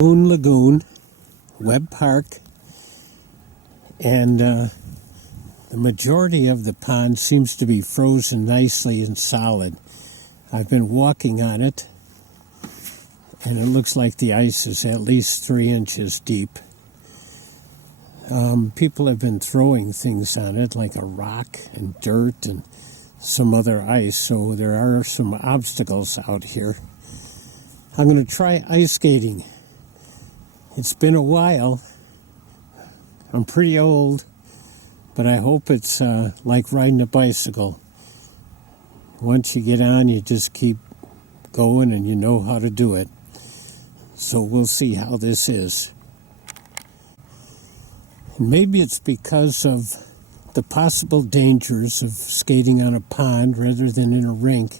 Moon Lagoon, Webb Park, and the majority of the pond seems to be frozen nicely and solid. I've been walking on it, and it looks like the ice is at least 3 inches deep. People have been throwing things on it, like a rock and dirt and some other ice, so there are some obstacles out here. I'm going to try ice skating. It's been a while. I'm pretty old, but I hope it's like riding a bicycle. Once you get on, you just keep going and you know how to do it. So we'll see how this is. And maybe it's because of the possible dangers of skating on a pond rather than in a rink,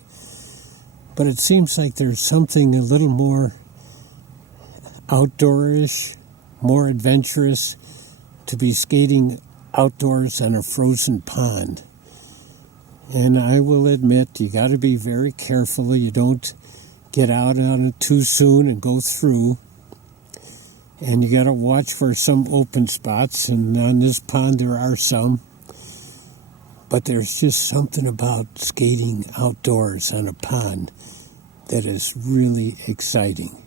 but it seems like there's something a little more outdoorish, more adventurous to be skating outdoors on a frozen pond. And I will admit, you got to be very careful you don't get out on it too soon and go through. And you got to watch for some open spots, and on this pond there are some. But there's just something about skating outdoors on a pond that is really exciting.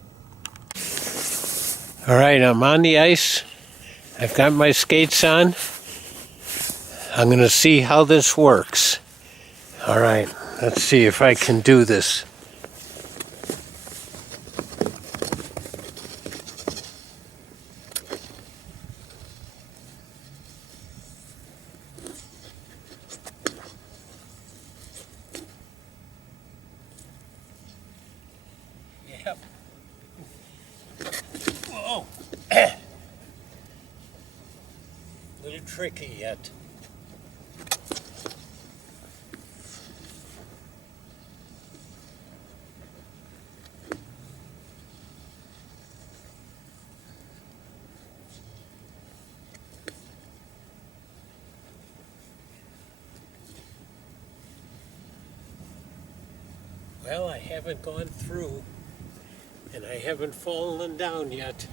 All right, I'm on the ice. I've got my skates on. I'm going to see how this works. All right, let's see if I can do this. Yep. Whoa. A little tricky yet. Well, I haven't gone through, and I haven't fallen down yet.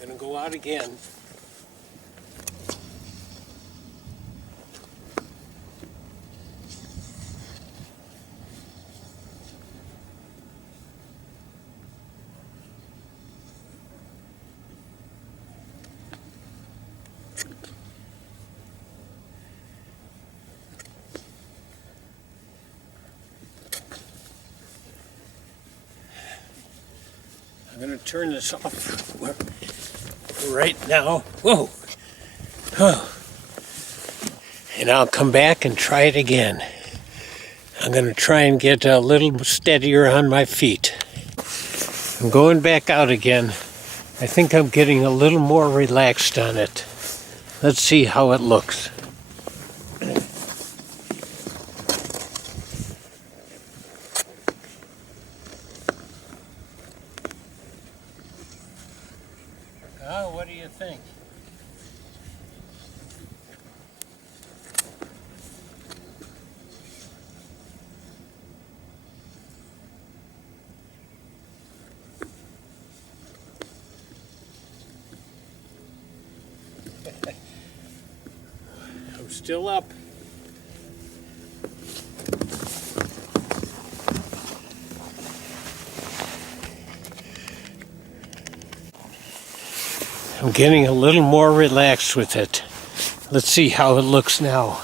I'm gonna go out again. I'm going to turn this off right now. Whoa! Oh. And I'll come back and try it again. I'm going to try and get a little steadier on my feet. I'm going back out again. I think I'm getting a little more relaxed on it. Let's see how it looks. Oh, what do you think? I'm still up. I'm getting a little more relaxed with it. Let's see how it looks now.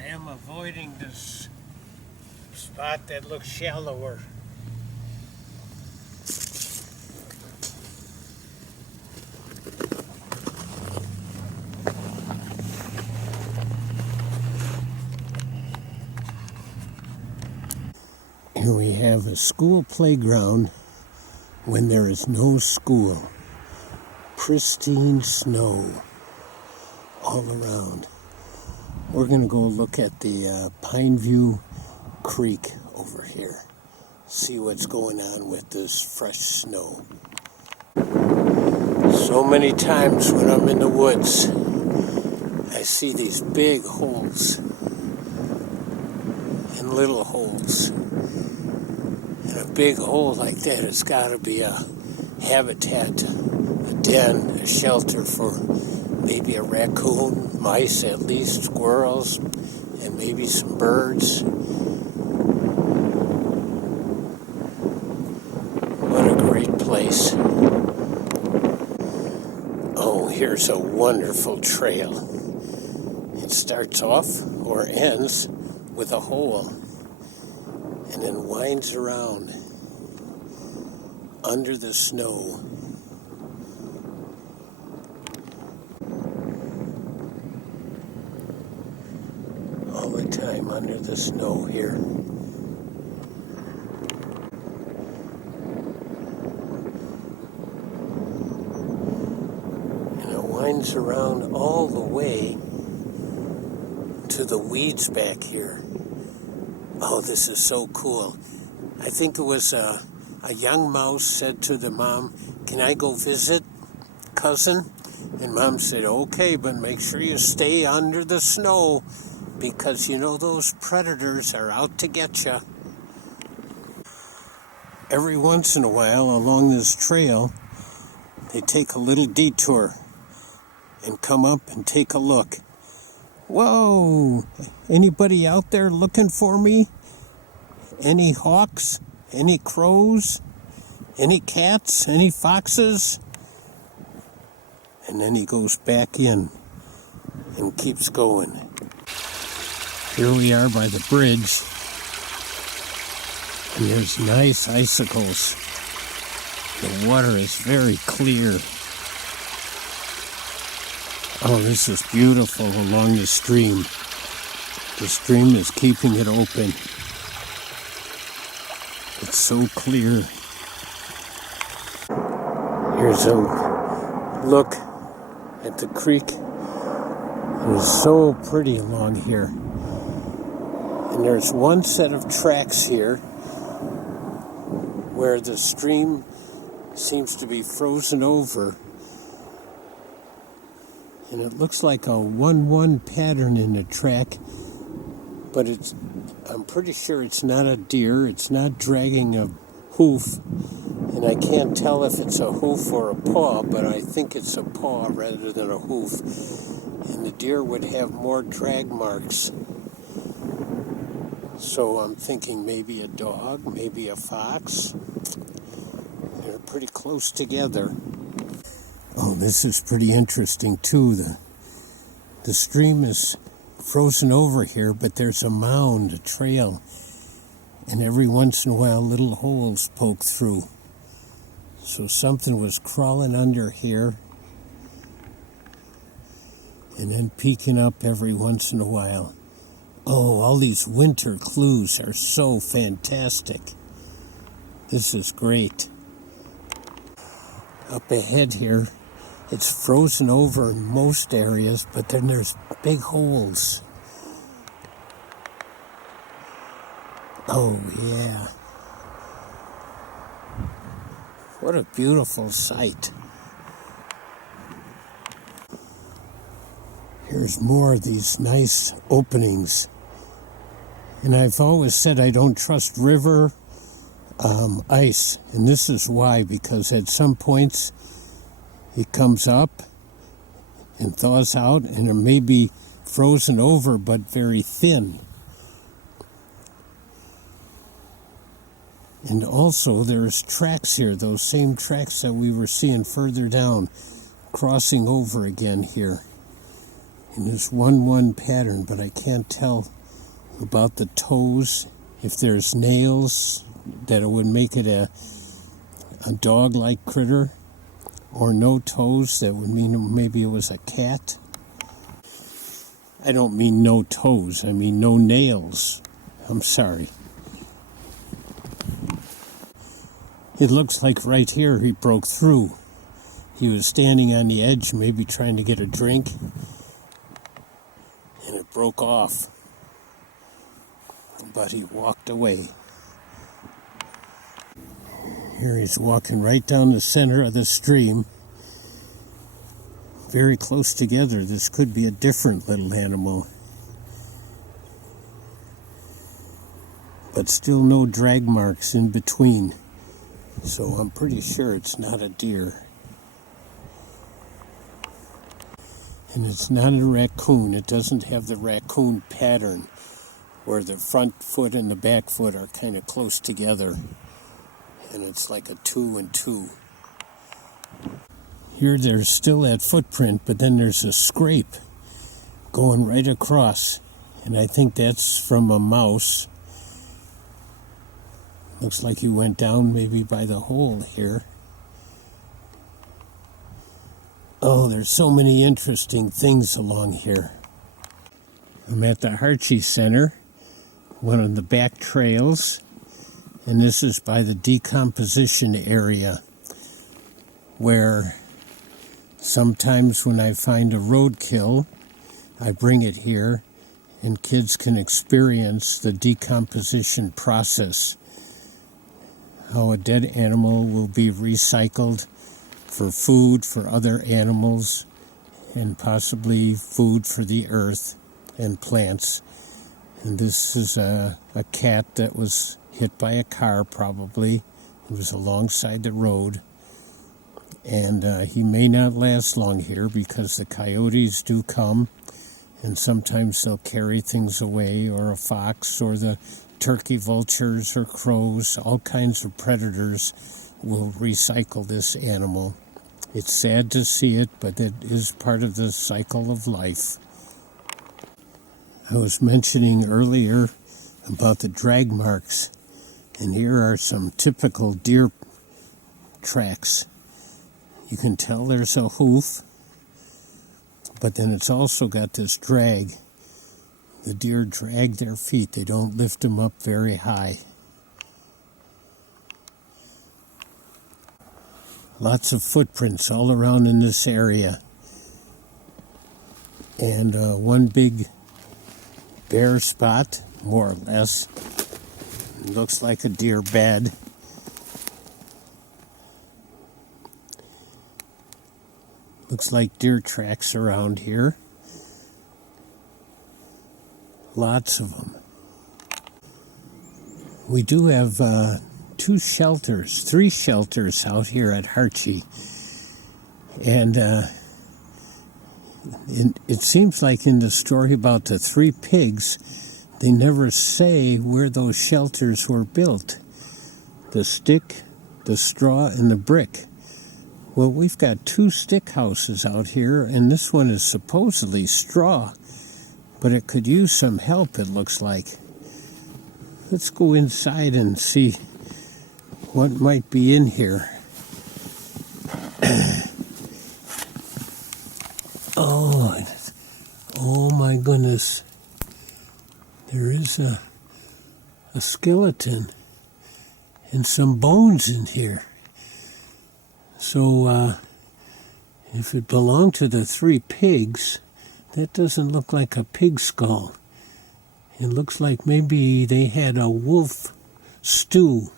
I am avoiding this spot that looks shallower. Here we have a school playground when there is no school. Pristine snow all around. We're going to go look at the Pineview Creek over here. See what's going on with this fresh snow. So many times when I'm in the woods, I see these big holes and little holes. And a big hole like that has got to be a habitat, a den, a shelter for maybe a raccoon, mice at least, squirrels, and maybe some birds. What a great place. Oh, here's a wonderful trail. It starts off or ends with a hole and then winds around under the snow. All the time under the snow here. And it winds around all the way to the weeds back here. Oh, this is so cool. I think it was a young mouse said to the mom, "Can I go visit cousin?" And mom said, "Okay, but make sure you stay under the snow because you know those predators are out to get you." Every once in a while along this trail, they take a little detour and come up and take a look. Whoa! Anybody out there looking for me? Any hawks? Any crows? Any cats? Any foxes? And then he goes back in and keeps going. Here we are by the bridge, and there's nice icicles. The water is very clear. Oh, this is beautiful along the stream. The stream is keeping it open. It's so clear. Here's a look at the creek. It is so pretty along here. And there's one set of tracks here where the stream seems to be frozen over. And it looks like a 1-1 pattern in the track, but I'm pretty sure it's not a deer. It's not dragging a hoof, and I can't tell if it's a hoof or a paw, but I think it's a paw rather than a hoof. And the deer would have more drag marks. So I'm thinking maybe a dog, maybe a fox. They're pretty close together. Oh, this is pretty interesting too. The stream is frozen over here, but there's a mound, a trail, and every once in a while little holes poke through. So something was crawling under here and then peeking up every once in a while. Oh, all these winter clues are so fantastic. This is great. Up ahead here, it's frozen over in most areas, but then there's big holes. Oh, yeah. What a beautiful sight. Here's more of these nice openings. And I've always said I don't trust river ice. And this is why, because at some points it comes up and thaws out, and it may be frozen over, but very thin. And also there's tracks here, those same tracks that we were seeing further down, crossing over again here. In this 1-1 pattern, but I can't tell about the toes, if there's nails, that it would make it a dog-like critter, or no toes, that would mean maybe it was a cat. I don't mean no toes, I mean no nails. I'm sorry. It looks like right here he broke through. He was standing on the edge, maybe trying to get a drink, and it broke off. But he walked away. Here he's walking right down the center of the stream. Very close together. This could be a different little animal. But still no drag marks in between. So I'm pretty sure it's not a deer. And it's not a raccoon. It doesn't have the raccoon pattern where the front foot and the back foot are kind of close together. And it's like a 2 and 2. Here there's still that footprint, but then there's a scrape going right across. And I think that's from a mouse. Looks like he went down maybe by the hole here. Oh, there's so many interesting things along here. I'm at the Harchie Center, one of the back trails, and this is by the decomposition area, where sometimes when I find a roadkill, I bring it here, and kids can experience the decomposition process. How a dead animal will be recycled for food for other animals and possibly food for the earth and plants. And this is a cat that was hit by a car probably. He was alongside the road. And he may not last long here because the coyotes do come and sometimes they'll carry things away, or a fox, or the turkey vultures or crows. All kinds of predators will recycle this animal. It's sad to see it, but it is part of the cycle of life. I was mentioning earlier about the drag marks, and here are some typical deer tracks. You can tell there's a hoof, but then it's also got this drag. The deer drag their feet. They don't lift them up very high. Lots of footprints all around in this area. And one big bare spot, more or less. It looks like a deer bed. Looks like deer tracks around here. Lots of them. We do have 3 shelters out here at Harchie. And it seems like in the story about the 3 pigs, they never say where those shelters were built. The stick, the straw, and the brick. Well, we've got 2 stick houses out here, and this one is supposedly straw. But it could use some help, it looks like. Let's go inside and see what might be in here. Oh my goodness. There is a skeleton and some bones in here. So if it belonged to the 3 pigs, that doesn't look like a pig skull. It looks like maybe they had a wolf stew.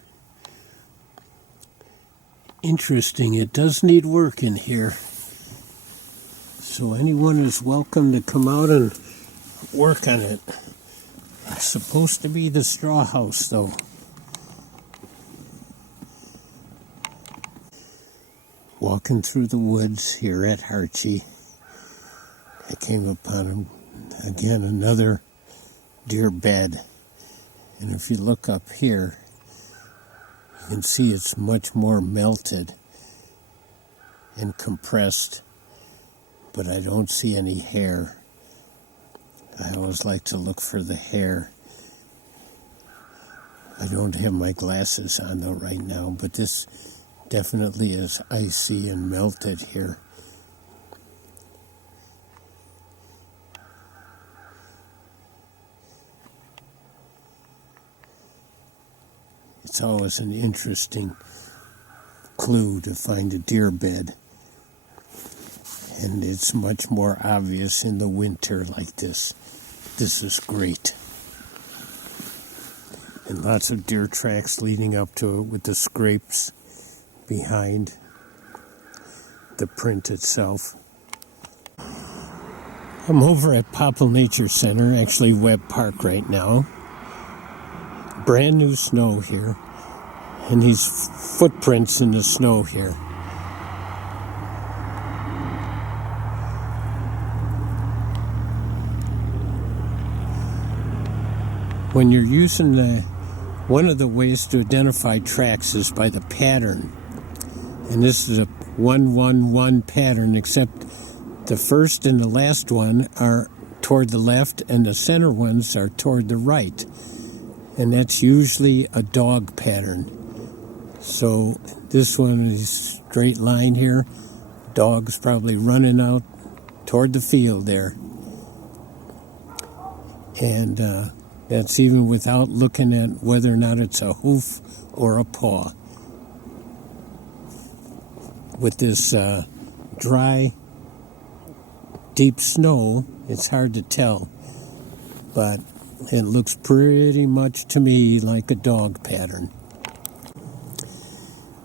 Interesting. It does need work in here. So anyone is welcome to come out and work on it. It's supposed to be the straw house, though. Walking through the woods here at Harchie, I came upon again another deer bed. And if you look up here, you can see it's much more melted and compressed, but I don't see any hair. I always like to look for the hair. I don't have my glasses on though right now, but this definitely is icy and melted here. It's always an interesting clue to find a deer bed. And it's much more obvious in the winter like this. This is great. And lots of deer tracks leading up to it with the scrapes behind the print itself. I'm over at Popple Nature Center, actually Webb Park right now. Brand new snow here. And these footprints in the snow here. When you're using one of the ways to identify tracks is by the pattern. And this is a 1-1-1 pattern, except the first and the last one are toward the left and the center ones are toward the right. And that's usually a dog pattern. So this one is straight line here. Dog's probably running out toward the field there. And that's even without looking at whether or not it's a hoof or a paw. With this dry, deep snow, it's hard to tell. But it looks pretty much to me like a dog pattern.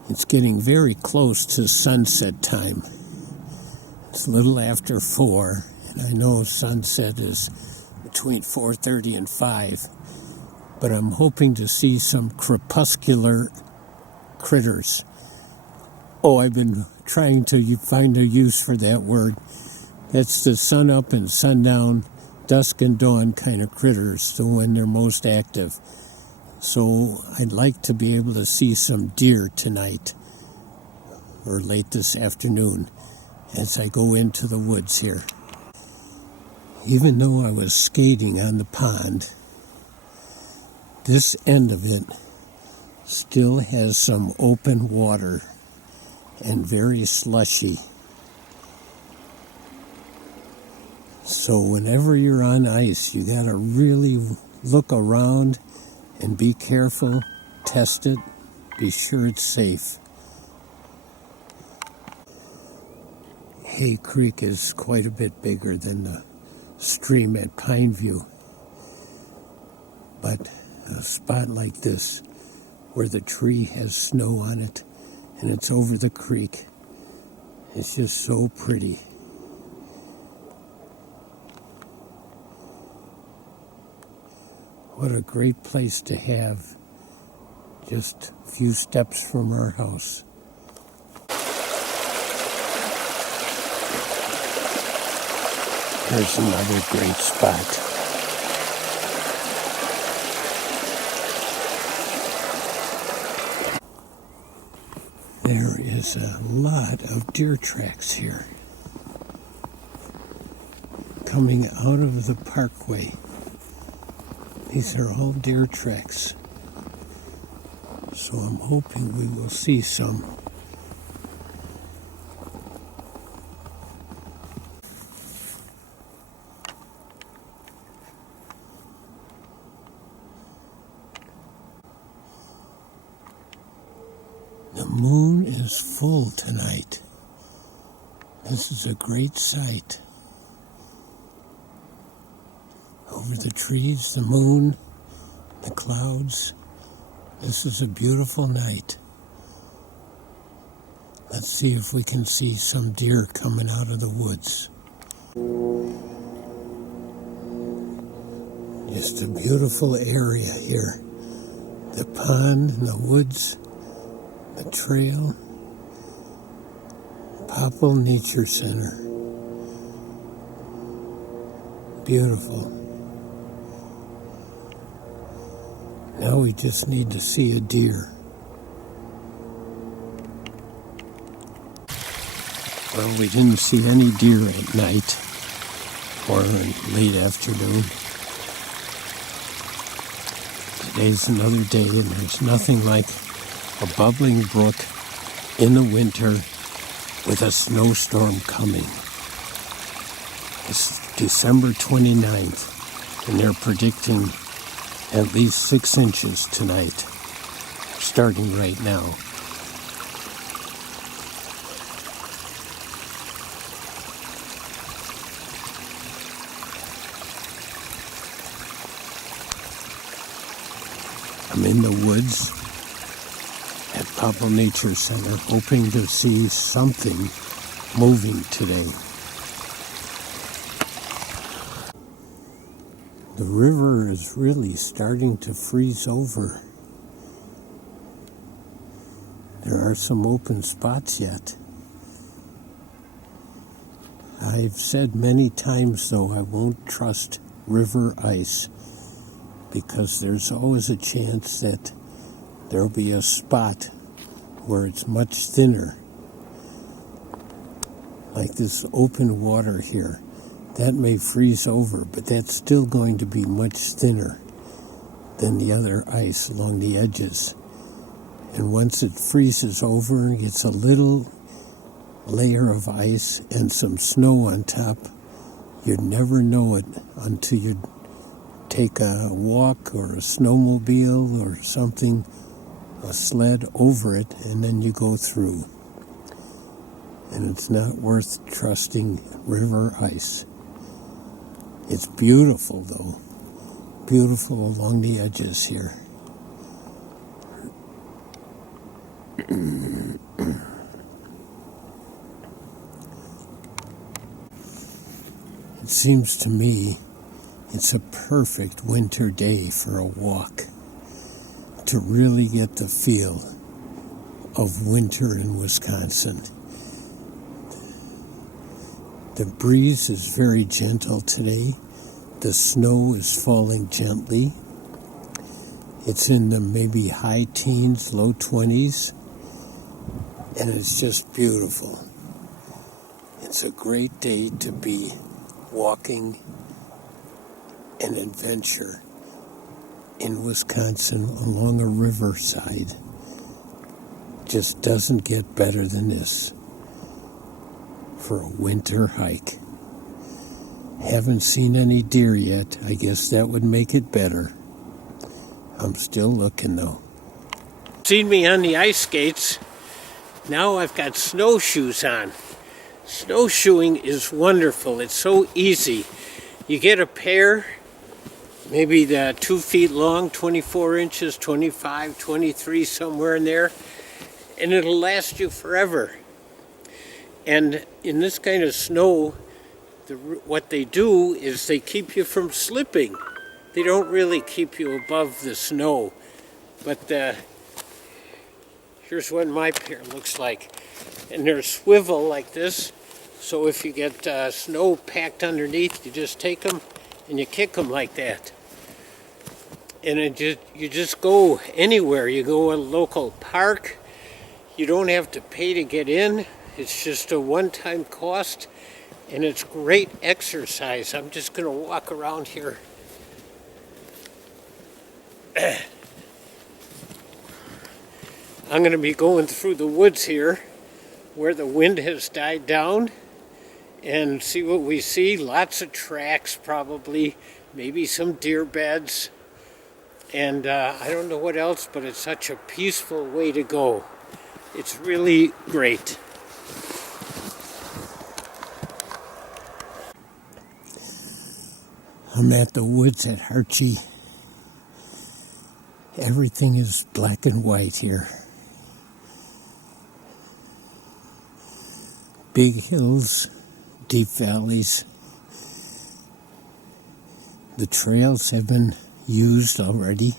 It's getting very close to sunset time. It's a little after 4, and I know sunset is between 4:30 and 5, but I'm hoping to see some crepuscular critters. Oh, I've been trying to find a use for that word. That's the sun up and sundown, dusk and dawn kind of critters, so when they're most active. So I'd like to be able to see some deer tonight, or late this afternoon, as I go into the woods here. Even though I was skating on the pond, this end of it still has some open water and very slushy. So whenever you're on ice, you gotta really look around and be careful, test it, be sure it's safe. Hay Creek is quite a bit bigger than the stream at Pineview. But a spot like this, where the tree has snow on it and it's over the creek, it's just so pretty. What a great place to have, just a few steps from our house. Here's another great spot. There is a lot of deer tracks here coming out of the parkway. These are all deer tracks. So I'm hoping we will see some. The moon is full tonight. This is a great sight. Over the trees, the moon, the clouds. This is a beautiful night. Let's see if we can see some deer coming out of the woods. Just a beautiful area here. The pond and the woods, the trail, Popple Nature Center. Beautiful. Now we just need to see a deer. Well, we didn't see any deer at night or late afternoon. Today's another day, and there's nothing like a bubbling brook in the winter with a snowstorm coming. It's December 29th, and they're predicting at least 6 inches tonight, starting right now. I'm in the woods at Pablo Nature Center, hoping to see something moving today. The river is really starting to freeze over. There are some open spots yet. I've said many times, though, I won't trust river ice because there's always a chance that there'll be a spot where it's much thinner, like this open water here. That may freeze over, but that's still going to be much thinner than the other ice along the edges. And once it freezes over and gets a little layer of ice and some snow on top, you'd never know it until you take a walk or a snowmobile or something, a sled over it, and then you go through. And it's not worth trusting river ice. It's beautiful, though. Beautiful along the edges here. It seems to me it's a perfect winter day for a walk, to really get the feel of winter in Wisconsin. The breeze is very gentle today. The snow is falling gently. It's in the maybe high teens, low 20s, and it's just beautiful. It's a great day to be walking an adventure in Wisconsin along a riverside. Just doesn't get better than this for a winter hike. Haven't seen any deer yet. I guess that would make it better. I'm still looking, though. Seen me on the ice skates. Now I've got snowshoes on. Snowshoeing is wonderful. It's so easy. You get a pair, maybe 2 feet long, 24 inches, 25, 23, somewhere in there, and it'll last you forever. And in this kind of snow, what they do is they keep you from slipping. They don't really keep you above the snow. But here's what my pair looks like. And they're swivel like this. So if you get snow packed underneath, you just take them and you kick them like that. And you just go anywhere. You go to a local park. You don't have to pay to get in. It's just a one-time cost, and it's great exercise. I'm just going to walk around here. I'm going to be going through the woods here where the wind has died down and see what we see. Lots of tracks probably, maybe some deer beds, and I don't know what else, but it's such a peaceful way to go. It's really great. I'm at the woods at Harchie. Everything is black and white here. Big hills, deep valleys. The trails have been used already.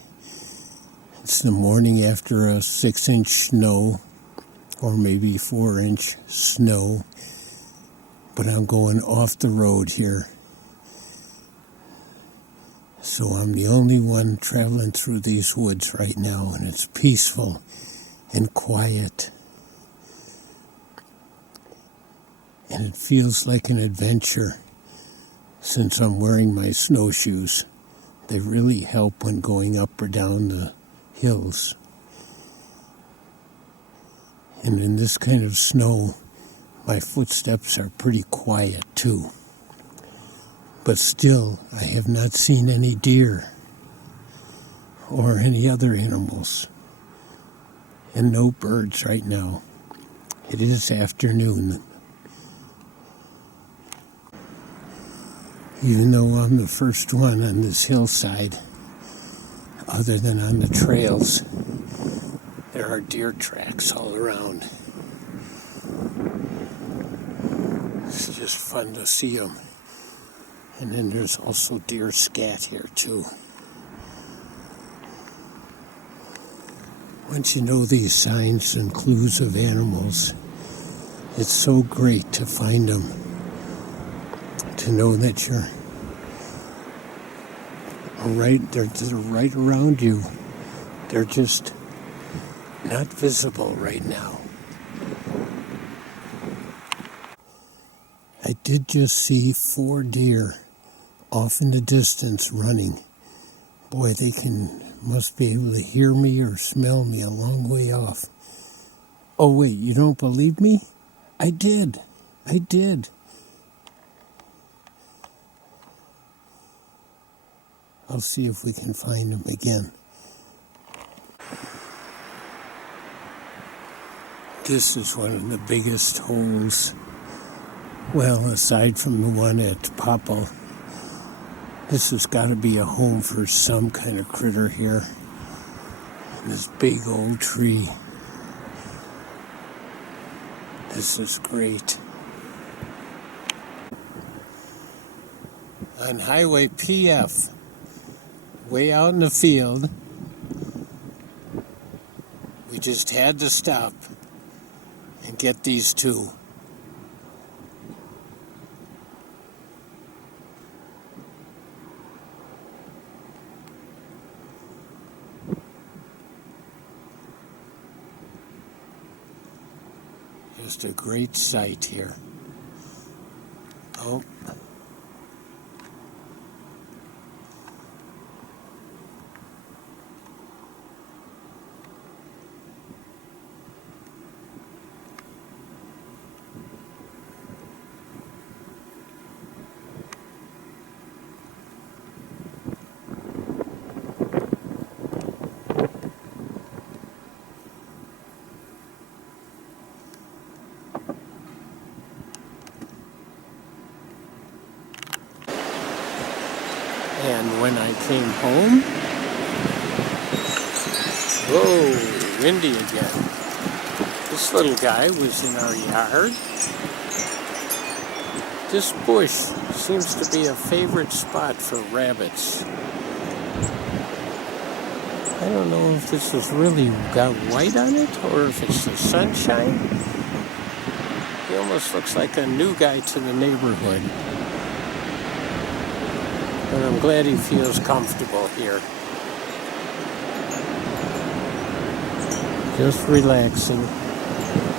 It's the morning after a 6-inch snow, or maybe 4-inch snow. But I'm going off the road here. So I'm the only one traveling through these woods right now, and it's peaceful and quiet. And it feels like an adventure since I'm wearing my snowshoes. They really help when going up or down the hills. And in this kind of snow, my footsteps are pretty quiet too. But still, I have not seen any deer or any other animals, and no birds right now. It is afternoon. Even though I'm the first one on this hillside, other than on the trails. There are deer tracks all around. It's just fun to see them. And then there's also deer scat here too. Once you know these signs and clues of animals, it's so great to find them. To know that you're they're right around you. They're just not visible right now. I did just see 4 deer off in the distance running. Boy, they must be able to hear me or smell me a long way off. Oh wait, you don't believe me? I did. I'll see if we can find them again. This is one of the biggest holes. Well, aside from the one at Popple, this has got to be a home for some kind of critter here. This big old tree. This is great. On Highway PF, way out in the field, we just had to stop and get these 2. Just a great sight here. Oh. And when I came home, whoa, windy again. This little guy was in our yard. This bush seems to be a favorite spot for rabbits. I don't know if this has really got white on it or if it's the sunshine. He almost looks like a new guy to the neighborhood. But I'm glad he feels comfortable here. Just relaxing.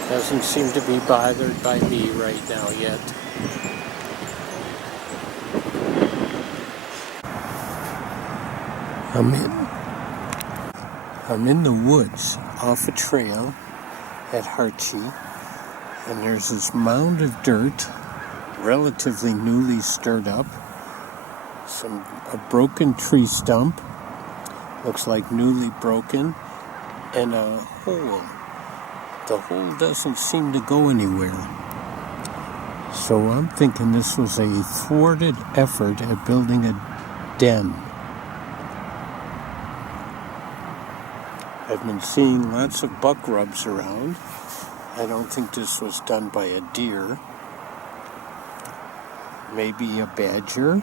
Doesn't seem to be bothered by me right now yet. I'm in the woods off a trail at Harchie, and there's this mound of dirt, relatively newly stirred up. A broken tree stump, looks like newly broken, and a hole. The hole doesn't seem to go anywhere. So I'm thinking this was a thwarted effort at building a den. I've been seeing lots of buck rubs around. I don't think this was done by a deer. Maybe a badger.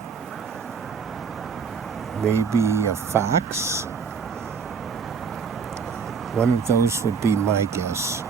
Maybe a fox. One of those would be my guess.